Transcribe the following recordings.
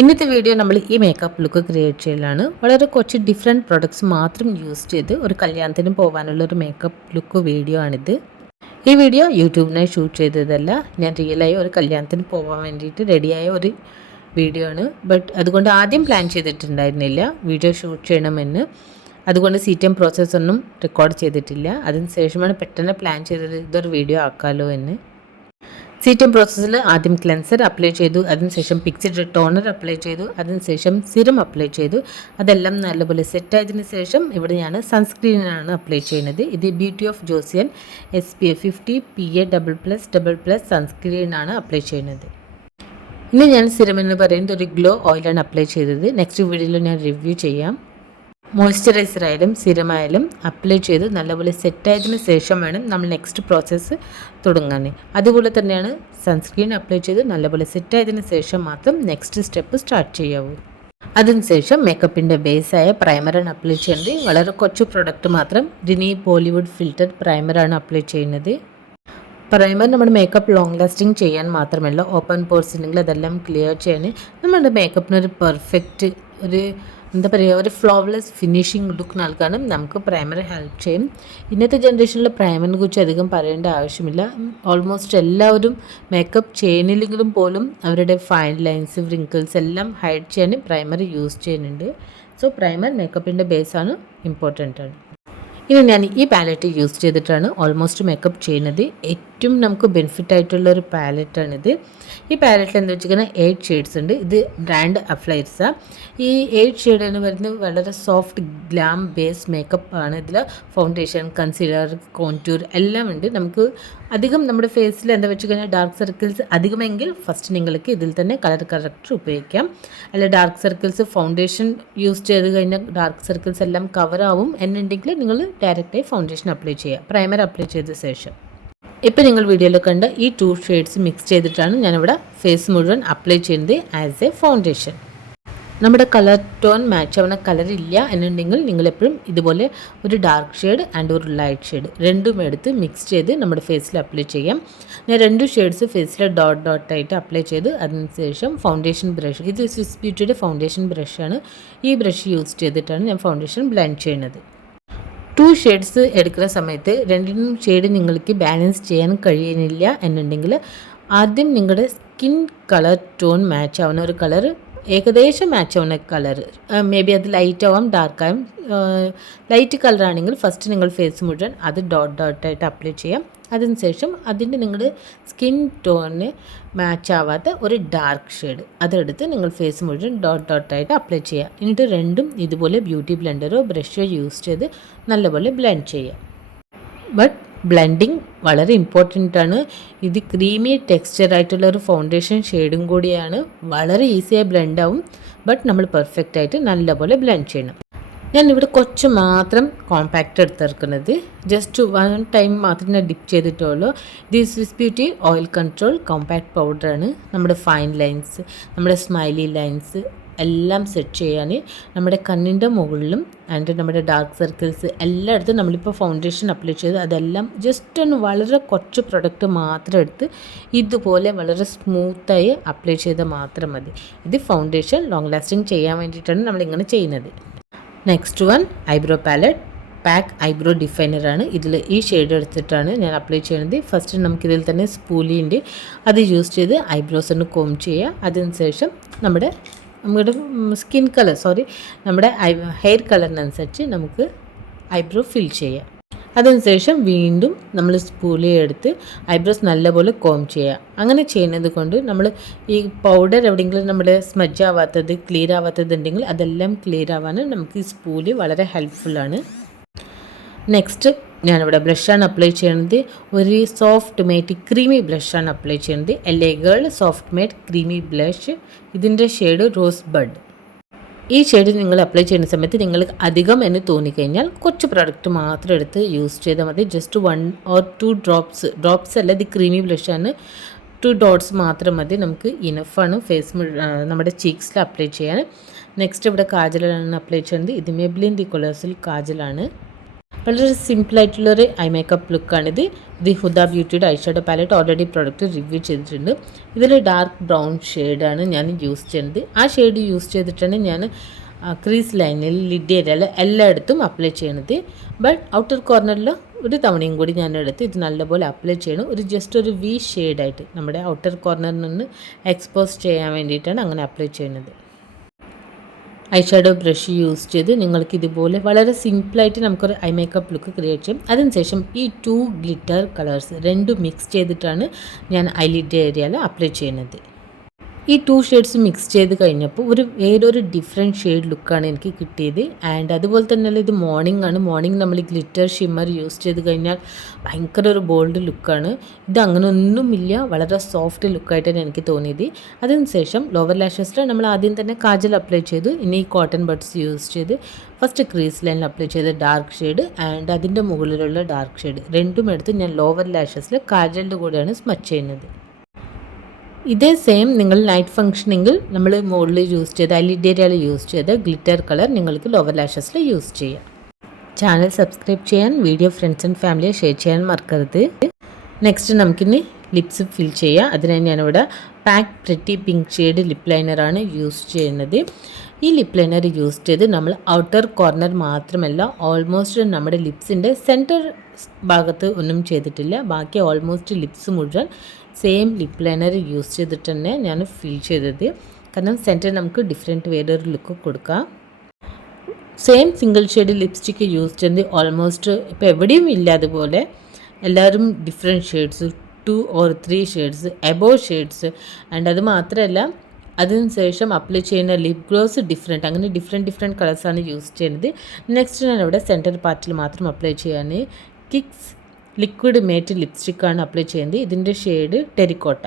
ഇന്നത്തെ വീഡിയോ നമ്മൾ ഈ മേക്കപ്പ് ലുക്ക് ക്രിയേറ്റ് ചെയ്യലാണ്. വളരെ കുറച്ച് ഡിഫറെൻറ്റ് പ്രൊഡക്ട്സ് മാത്രം യൂസ് ചെയ്ത് ഒരു കല്യാണത്തിന് പോകാനുള്ള ഒരു മേക്കപ്പ് ലുക്ക് വീഡിയോ ആണിത്. ഈ വീഡിയോ യൂട്യൂബിനായി ഷൂട്ട് ചെയ്തതല്ല, ഞാൻ റിയലായി ഒരു കല്യാണത്തിന് പോകാൻ വേണ്ടിയിട്ട് റെഡിയായ ഒരു വീഡിയോ ആണ്. ബട്ട് അതുകൊണ്ട് ആദ്യം പ്ലാൻ ചെയ്തിട്ടുണ്ടായിരുന്നില്ല വീഡിയോ ഷൂട്ട് ചെയ്യണമെന്ന്. അതുകൊണ്ട് CTM പ്രോസസ്സൊന്നും റെക്കോർഡ് ചെയ്തിട്ടില്ല. അതിന് ശേഷമാണ് പെട്ടെന്ന് പ്ലാൻ ചെയ്തത് ഇതൊരു വീഡിയോ ആക്കാമല്ലോ എന്ന്. CTM പ്രോസസ്സിൽ ആദ്യം ക്ലെൻസർ അപ്ലൈ ചെയ്തു, അതിനുശേഷം പിക്സിഡ് ടോണർ അപ്ലൈ ചെയ്തു, അതിനുശേഷം സിറം അപ്ലൈ ചെയ്തു. അതെല്ലാം നല്ലപോലെ സെറ്റായതിനു ശേഷം ഇവിടെ ഞാൻ സൺസ്ക്രീനാണ് അപ്ലൈ ചെയ്യുന്നത്. ഇത് beauty of Joseon SPF 50 PA++++ സൺസ്ക്രീനാണ് അപ്ലൈ ചെയ്യുന്നത്. ഇനി ഞാൻ സിറം എന്ന് പറയുന്നത് ഒരു ഗ്ലോ ഓയിലാണ് അപ്ലൈ ചെയ്തത്. നെക്സ്റ്റ് വീഡിയോയിൽ ഞാൻ റിവ്യൂ ചെയ്യാം. മോയ്സ്ചറൈസർ ആയാലും സിറമായാലും അപ്ലൈ ചെയ്ത് നല്ലപോലെ സെറ്റായതിനു ശേഷം വേണം നമ്മൾ നെക്സ്റ്റ് പ്രോസസ്സ് തുടങ്ങാൻ. അതുപോലെ തന്നെയാണ് സൺസ്ക്രീൻ അപ്ലൈ ചെയ്ത് നല്ലപോലെ സെറ്റായതിനു ശേഷം മാത്രം നെക്സ്റ്റ് സ്റ്റെപ്പ് സ്റ്റാർട്ട് ചെയ്യാവൂ. അതിനുശേഷം മേക്കപ്പിൻ്റെ ബേസായ പ്രൈമറാണ് അപ്ലൈ ചെയ്യുന്നത്. വളരെ കുറച്ച് പ്രൊഡക്റ്റ് മാത്രം റിനി ബോളിവുഡ് ഫിൽറ്റർ പ്രൈമറാണ് അപ്ലൈ ചെയ്യുന്നത്. പ്രൈമർ നമ്മുടെ മേക്കപ്പ് ലോങ് ലാസ്റ്റിംഗ് ചെയ്യാൻ മാത്രമല്ല, ഓപ്പൺ പോർസ് ഉണ്ടെങ്കിൽ അതെല്ലാം ക്ലിയർ ചെയ്യാൻ നമ്മുടെ മേക്കപ്പിനൊരു പെർഫെക്റ്റ് എന്താ പറയുക, ഒരു ഫ്ലോലെസ് ഫിനിഷിംഗ് ലുക്ക് നൽകാനും നമുക്ക് പ്രൈമർ ഹെൽപ്പ് ചെയ്യും. ഇന്നത്തെ ജനറേഷനിൽ പ്രൈമറിനെ കുറിച്ച് അധികം പറയേണ്ട ആവശ്യമില്ല. ഓൾമോസ്റ്റ് എല്ലാവരും മേക്കപ്പ് ചെയ്യുന്നില്ലെങ്കിലും പോലും അവരുടെ ഫൈൻ ലൈൻസ് വ്രിങ്കിൾസ് എല്ലാം ഹൈഡ് ചെയ്യാൻ പ്രൈമർ യൂസ് ചെയ്യുന്നുണ്ട്. സോ പ്രൈമർ മേക്കപ്പിൻ്റെ ബേസാണ്, ഇമ്പോർട്ടൻ്റ് ആണ്. ഇനി ഞാൻ ഈ പാലറ്റ് യൂസ് ചെയ്തിട്ടാണ് ഓൾമോസ്റ്റ് മേക്കപ്പ് ചെയ്യുന്നത്. ഏറ്റവും നമുക്ക് ബെനിഫിറ്റ് ആയിട്ടുള്ളൊരു പാലറ്റാണിത്. ഈ പാലറ്റിൽ എന്താ വെച്ചിരിക്കുന്നത് 8 ഷെയ്ഡ്സ് ഉണ്ട്. ഇത് ബ്രാൻഡ് അഫ്ലൈറ്റ്സാണ്. ഈ 8 ഷെയ്ഡ് എന്ന് പറയുന്നത് വളരെ സോഫ്റ്റ് ഗ്ലാം ബേസ് മേക്കപ്പ് ആണ്. ഇതിൽ ഫൗണ്ടേഷൻ, കൺസീലർ, കോൺടൂർ എല്ലാം ഉണ്ട്. നമുക്ക് അധികം നമ്മുടെ ഫേസിൽ എന്താ വെച്ചിരിക്കുന്നത് ഡാർക്ക് സർക്കിൾസ് അധികമെങ്കിൽ ഫസ്റ്റ് നിങ്ങൾക്ക് ഇതിൽ തന്നെ കളർ കറക്റ്റർ ഉപയോഗിക്കാം. അല്ല ഡാർക്ക് സർക്കിൾസ് ഫൗണ്ടേഷൻ യൂസ് ചെയ്ത് കഴിഞ്ഞാൽ ഡാർക്ക് സർക്കിൾസ് എല്ലാം കവറാവും എന്നുണ്ടെങ്കിൽ നിങ്ങൾ ഡയറക്റ്റായി ഫൗണ്ടേഷൻ അപ്ലൈ ചെയ്യുക, പ്രൈമർ അപ്ലൈ ചെയ്ത ശേഷം. ഇപ്പോൾ നിങ്ങൾ വീഡിയോയിൽ കണ്ട ഈ 2 ഷെയ്ഡ്സ് മിക്സ് ചെയ്തിട്ടാണ് ഞാനിവിടെ ഫേസ് മുഴുവൻ അപ്ലൈ ചെയ്യുന്നത് ആസ് എ ഫൗണ്ടേഷൻ. നമ്മുടെ കളർ ടോൺ മാച്ച് ആവുന്ന കളർ ഇല്ല എന്നുണ്ടെങ്കിൽ നിങ്ങളെപ്പോഴും ഇതുപോലെ ഒരു ഡാർക്ക് ഷെയ്ഡ് ആൻഡ് ഒരു ലൈറ്റ് ഷെയ്ഡ് രണ്ടും എടുത്ത് മിക്സ് ചെയ്ത് നമ്മുടെ ഫേസിൽ അപ്ലൈ ചെയ്യാം. ഞാൻ 2 ഷെയ്ഡ്സ് ഫേസിൽ ഡോട്ടായിട്ട് അപ്ലൈ ചെയ്ത് അതിനുശേഷം ഫൗണ്ടേഷൻ ബ്രഷ്, ഇത് സ്വിസ് ബ്യൂട്ടിയുടെ ഫൗണ്ടേഷൻ ബ്രഷാണ്. ഈ ബ്രഷ് യൂസ് ചെയ്തിട്ടാണ് ഞാൻ ഫൗണ്ടേഷൻ ബ്ലെൻഡ് ചെയ്യുന്നത്. 2 ഷെയ്ഡ്സ് എടുക്കുന്ന സമയത്ത് 2 ഷെയ്ഡ് നിങ്ങൾക്ക് ബാലൻസ് ചെയ്യാൻ കഴിയുന്നില്ല എന്നുണ്ടെങ്കിൽ ആദ്യം നിങ്ങളുടെ സ്കിൻ കളർ ടോൺ മാച്ച് ആവുന്ന ഒരു കളർ, ഏകദേശം മാച്ച് ആവുന്ന കളർ, മേ ബി അത് ലൈറ്റ് ആവാം ഡാർക്ക് ആവാം. ലൈറ്റ് കളറാണെങ്കിൽ ഫസ്റ്റ് നിങ്ങൾ ഫേസ് മുഴുവൻ അത് ഡോട്ടായിട്ട് അപ്ലൈ ചെയ്യാം. അതിനുശേഷം അതിൻ്റെ നിങ്ങളുടെ സ്കിൻ ടോണിന് മാച്ച് ആവാത്ത ഒരു ഡാർക്ക് ഷെയ്ഡ് അതെടുത്ത് നിങ്ങൾ ഫേസ് മുഴുവൻ ഡോട്ടായിട്ട് അപ്ലൈ ചെയ്യുക. എന്നിട്ട് രണ്ടും ഇതുപോലെ ബ്യൂട്ടി ബ്ലെൻഡറോ ബ്രഷോ യൂസ് ചെയ്ത് നല്ലപോലെ ബ്ലെൻഡ് ചെയ്യുക. ബട്ട് ബ്ലെൻഡിങ് വളരെ ഇമ്പോർട്ടൻ്റ് ആണ്. ഇത് ക്രീമി ടെക്സ്ചർ ആയിട്ടുള്ള ഒരു ഫൗണ്ടേഷൻ ഷെയ്ഡും കൂടിയാണ്. വളരെ ഈസിയായി ബ്ലെൻഡ് ആവും. ബട്ട് നമ്മൾ പെർഫെക്റ്റ് ആയിട്ട് നല്ലപോലെ ബ്ലെൻഡ് ചെയ്യണം. ഞാനിവിടെ കുറച്ച് മാത്രം കോമ്പാക്റ്റ് എടുത്തിരിക്കുന്നത്, ജസ്റ്റ് 1 ടൈം മാത്രം ഞാൻ ഡിപ്പ് ചെയ്തിട്ടുള്ളൂ. ഇത് Swiss beauty oil control compact പൗഡറാണ്. നമ്മുടെ ഫൈൻ ലൈൻസ്, നമ്മുടെ സ്മൈലി ലൈൻസ് എല്ലാം സെറ്റ് ചെയ്യാൻ, നമ്മുടെ കണ്ണിൻ്റെ മുകളിലും ആൻഡ് നമ്മുടെ ഡാർക്ക് സർക്കിൾസ് എല്ലായിടത്തും നമ്മളിപ്പോൾ ഫൗണ്ടേഷൻ അപ്ലൈ ചെയ്ത് അതെല്ലാം ജസ്റ്റ് ഒന്ന് വളരെ കുറച്ച് പ്രൊഡക്റ്റ് മാത്രം എടുത്ത് ഇതുപോലെ വളരെ സ്മൂത്തായി അപ്ലൈ ചെയ്താൽ മാത്രം മതി. ഇത് ഫൗണ്ടേഷൻ ലോങ് ലാസ്റ്റിംഗ് ചെയ്യാൻ വേണ്ടിയിട്ടാണ് നമ്മളിങ്ങനെ ചെയ്യുന്നത്. Next one eyebrow palette pack eyebrow ഡിഫൈനറാണ്. ഇതിൽ ഈ ഷെയ്ഡ് എടുത്തിട്ടാണ് ഞാൻ അപ്ലൈ ചെയ്യുന്നത്. ഫസ്റ്റ് നമുക്കിതിൽ തന്നെ സ്പൂലി ഉണ്ട്, അത് യൂസ് ചെയ്ത് ഐബ്രോസ് ഒന്ന് കോം ചെയ്യുക. അതിനുശേഷം നമ്മുടെ സ്കിൻ കളർ നമ്മുടെ ഹെയർ കളറിനനുസരിച്ച് നമുക്ക് ഐബ്രോ ഫിൽ ചെയ്യാം. അതിനുശേഷം വീണ്ടും നമ്മൾ സ്പൂലി എടുത്ത് ഐബ്രോസ് നല്ലപോലെ കോം ചെയ്യുക. അങ്ങനെ ചെയ്യുന്നത് കൊണ്ട് നമ്മൾ ഈ പൗഡർ എവിടെയെങ്കിലും നമ്മുടെ സ്മജ് ആവാത്തത് ക്ലിയർ ആവാത്തത് ഉണ്ടെങ്കിൽ അതെല്ലാം ക്ലിയർ ആവാൻ നമുക്ക് ഈ സ്പൂലി വളരെ ഹെൽപ്ഫുള്ളാണ്. നെക്സ്റ്റ് ഞാനിവിടെ ബ്ലഷാണ് അപ്ലൈ ചെയ്യുന്നത്. ഒരു സോഫ്റ്റ് മേറ്റ് ക്രീമി ബ്ലഷാണ് അപ്ലൈ ചെയ്യുന്നത്. LA girl soft mate creamy blush, ഇതിൻ്റെ ഷെയ്ഡ് റോസ് ബഡ്. ഈ ഷെയ്ഡ് നിങ്ങൾ അപ്ലൈ ചെയ്യുന്ന സമയത്ത് നിങ്ങൾക്ക് അധികം എന്ന് തോന്നിക്കഴിഞ്ഞാൽ കുറച്ച് പ്രൊഡക്റ്റ് മാത്രം എടുത്ത് യൂസ് ചെയ്താൽ മതി. ജസ്റ്റ് 1 or 2 ഡ്രോപ്സ് അല്ല, ഇത് ക്രീമി ബ്ലഷാണ്. 2 ഡോട്ട്സ് മാത്രം മതി, നമുക്ക് ഇനഫാണ് ഫേസ് നമ്മുടെ ചീക്സിൽ അപ്ലൈ ചെയ്യാൻ. നെക്സ്റ്റ് ഇവിടെ കാജലാണ് അപ്ലൈ ചെയ്യുന്നത്. ഇത് മെബ്ലിൻ ദി കൊളേഴ്സിൽ കാജലാണ്. വളരെ സിമ്പിളായിട്ടുള്ളൊരു ഐ മേക്കപ്പ് ലുക്കാണിത്. ഇത് ഹുദ ബ്യൂട്ടിയുടെ eyeshadow palette already product review ചെയ്തിട്ടുണ്ട്. ഇതിൽ ഡാർക്ക് ബ്രൗൺ ഷെയ്ഡാണ് ഞാൻ യൂസ് ചെയ്യുന്നത്. ആ ഷെയ്ഡ് യൂസ് ചെയ്തിട്ടാണ് ഞാൻ ക്രീസ് ലൈനിൽ ലിഡ് ഏരിയയിൽ എല്ലായിടത്തും അപ്ലൈ ചെയ്യണത്. ബട്ട് ഔട്ടർ കോർണറിൽ ഒരു തവണയും കൂടി ഞാൻ എടുത്ത് ഇത് നല്ലപോലെ അപ്ലൈ ചെയ്യണം. ജസ്റ്റ് ഒരു വി ഷെയ്ഡായിട്ട് നമ്മുടെ ഔട്ടർ കോർണറിൽ നിന്ന് എക്സ്പോസ് ചെയ്യാൻ വേണ്ടിയിട്ടാണ് അങ്ങനെ അപ്ലൈ ചെയ്യുന്നത്. ഐഷാഡോ ബ്രഷ് യൂസ് ചെയ്ത് നിങ്ങൾക്ക് ഇതുപോലെ വളരെ സിമ്പിളായിട്ട് നമുക്കൊരു ഐ മേക്കപ്പ് ലുക്ക് ക്രിയേറ്റ് ചെയ്യും. അതിനുശേഷം ഈ 2 ഗ്ലിറ്റർ കളേഴ്സ് രണ്ടും മിക്സ് ചെയ്തിട്ടാണ് ഞാൻ ഐലിഡ് ഏരിയയിൽ അപ്ലൈ ചെയ്യുന്നത്. ഈ 2 ഷെയ്ഡ്സ് മിക്സ് ചെയ്ത് കഴിഞ്ഞപ്പോൾ വേറൊരു ഡിഫറെൻറ്റ് ഷെയ്ഡ് ലുക്കാണ് എനിക്ക് കിട്ടിയത്. ആൻഡ് അതുപോലെ തന്നെയല്ല ഇത് മോർണിംഗ് ആണ്. മോർണിംഗ് നമ്മൾ ഗ്ലിറ്റർ ഷിമ്മർ യൂസ് ചെയ്ത് കഴിഞ്ഞാൽ ഭയങ്കര ഒരു ബോൾഡ് ലുക്കാണ്. ഇത് അങ്ങനെ ഒന്നുമില്ല, വളരെ സോഫ്റ്റ് ലുക്കായിട്ടാണ് എനിക്ക് തോന്നിയത്. അതിനുശേഷം ലോവർ ലാഷസിൽ നമ്മൾ ആദ്യം തന്നെ കാജൽ അപ്ലൈ ചെയ്തു. ഇനി കോട്ടൺ ബഡ്സ് യൂസ് ചെയ്ത് ഫസ്റ്റ് ക്രീസ് ലൈനിൽ അപ്ലൈ ചെയ്ത ഡാർക്ക് ഷെയ്ഡ് ആൻഡ് അതിൻ്റെ മുകളിലുള്ള ഡാർക്ക് ഷെയ്ഡ് രണ്ടും എടുത്ത് ഞാൻ ലോവർ ലാഷസിൽ കാജലിൻ്റെ കൂടെയാണ് സ്മച്ച് ചെയ്യുന്നത്. ഇതേ സെയിം നിങ്ങൾ നൈറ്റ് ഫംഗ്ഷനെങ്കിൽ നമ്മൾ മുകളിൽ യൂസ് ചെയ്ത് ഐലിഡ് ഏരിയയിൽ യൂസ് ചെയ്ത ഗ്ലിറ്റർ കളർ നിങ്ങൾക്ക് ലോവർ ലാഷസിൽ യൂസ് ചെയ്യാം. ചാനൽ സബ്സ്ക്രൈബ് ചെയ്യാൻ, വീഡിയോ ഫ്രണ്ട്സ് ആൻഡ് ഫാമിലിയെ ഷെയർ ചെയ്യാൻ മറക്കരുത്. നെക്സ്റ്റ് നമുക്കിനി ലിപ്സ് ഫിൽ ചെയ്യാം. അതിനായി ഞാനിവിടെ pack pretty pink shade lip ലൈനറാണ് യൂസ് ചെയ്യുന്നത്. ഈ ലിപ്പ് ലൈനർ യൂസ് ചെയ്ത് നമ്മൾ ഔട്ടർ കോർണർ മാത്രമല്ല ഓൾമോസ്റ്റ് നമ്മുടെ ലിപ്സിൻ്റെ സെൻറ്റർ ഭാഗത്ത് ഒന്നും ചെയ്തിട്ടില്ല. ബാക്കി ഓൾമോസ്റ്റ് ലിപ്സ് മുഴുവൻ സെയിം ലിപ്പ് ലൈനർ യൂസ് ചെയ്തിട്ട് തന്നെ ഞാൻ ഫിൽ ചെയ്തത്. കാരണം സെൻറ്റർ നമുക്ക് ഡിഫറെൻറ്റ് വേറൊരു ലുക്ക് കൊടുക്കാം. Same single shade lipstick use ചെയ്ത് ഓൾമോസ്റ്റ് ഇപ്പോൾ എവിടെയും ഇല്ല. അതുപോലെ എല്ലാവരും different shades 2 or 3 shades above shades and അത് മാത്രമല്ല അതിനുശേഷം അപ്ലൈ ചെയ്യുന്ന ലിപ് ഗ്ലോസ് ഡിഫറെൻറ്റ്, അങ്ങനെ ഡിഫറെൻറ്റ് കളേഴ്സാണ് യൂസ് ചെയ്യുന്നത്. നെക്സ്റ്റ് ഞാൻ ഇവിടെ സെൻറ്റർ പാർട്ടിൽ മാത്രം അപ്ലൈ ചെയ്യാൻ കിക്സ് ലിക്വിഡ് മേറ്റ് ലിപ്സ്റ്റിക്കാണ് അപ്ലൈ ചെയ്യുന്നത്. ഇതിൻ്റെ ഷെയ്ഡ് ടെറിക്കോട്ട.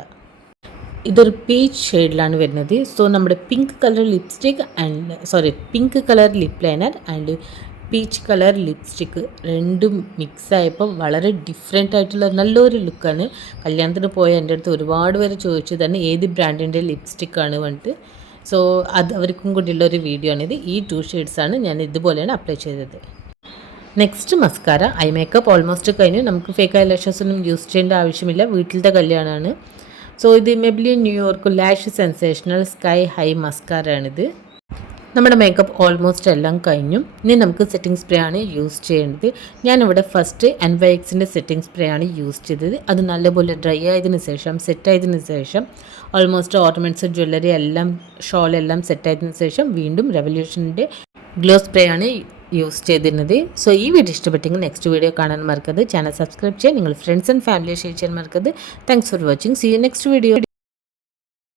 ഇതൊരു പീച്ച് ഷെയ്ഡിലാണ് വരുന്നത്. സോ നമ്മുടെ pink colour lip liner and peach colour lipstick രണ്ടും മിക്സായപ്പോൾ വളരെ ഡിഫറെൻ്റ് ആയിട്ടുള്ള നല്ലൊരു ലുക്കാണ്. കല്യാണത്തിന് പോയ എൻ്റെ അടുത്ത് ഒരുപാട് പേര് ചോദിച്ചതാണ് ഏത് ബ്രാൻഡിൻ്റെ ലിപ്സ്റ്റിക്കാണ് പറഞ്ഞിട്ട്. സോ അത് അവർക്കും കൂടിയുള്ളൊരു വീഡിയോ ആണിത്. ഈ 2 ഷെയ്ഡ്സാണ് ഞാൻ ഇതുപോലെയാണ് അപ്ലൈ ചെയ്തത്. Next mascara. Eye makeup almost കഴിഞ്ഞു. നമുക്ക് ഫേക്ക് ഐ ലാഷസ് ഒന്നും യൂസ് ചെയ്യേണ്ട ആവശ്യമില്ല, വീട്ടിലത്തെ കല്യാണമാണ്. സോ ഇത് Maybelline New York lash sensational sky high മസ്കാരയാണിത്. നമ്മുടെ മേക്കപ്പ് ഓൾമോസ്റ്റ് എല്ലാം കഴിഞ്ഞു. ഇനി നമുക്ക് സെറ്റിംഗ് സ്പ്രേ ആണ് യൂസ് ചെയ്യേണ്ടത്. ഞാനിവിടെ ഫസ്റ്റ് NYXൻ്റെ സെറ്റിംഗ് സ്പ്രേ ആണ് യൂസ് ചെയ്തത്. അത് നല്ലപോലെ ഡ്രൈ ആയതിനു ശേഷം സെറ്റായതിനു ശേഷം ഓൾമോസ്റ്റ് ഓർണമെൻറ്റ്സ് ജ്വല്ലറി എല്ലാം ഷോളെല്ലാം സെറ്റായതിനു ശേഷം വീണ്ടും റെവല്യൂഷൻ്റെ ഗ്ലോ സ്പ്രേ ആണ് യൂസ് ചെയ്തിരുന്നത്. സോ ഈ വീഡിയോ ഇഷ്ടപ്പെട്ടെങ്കിൽ നെക്സ്റ്റ് വീഡിയോ കാണാൻ മറക്കരുത്. ചാനൽ സബ്സ്ക്രൈബ് ചെയ്യാൻ, നിങ്ങൾ ഫ്രണ്ട്സ് ആൻഡ് ഫാമിലിയെ ഷെയർ ചെയ്യാൻ മറക്കരുത്. Thanks for watching. See you next video.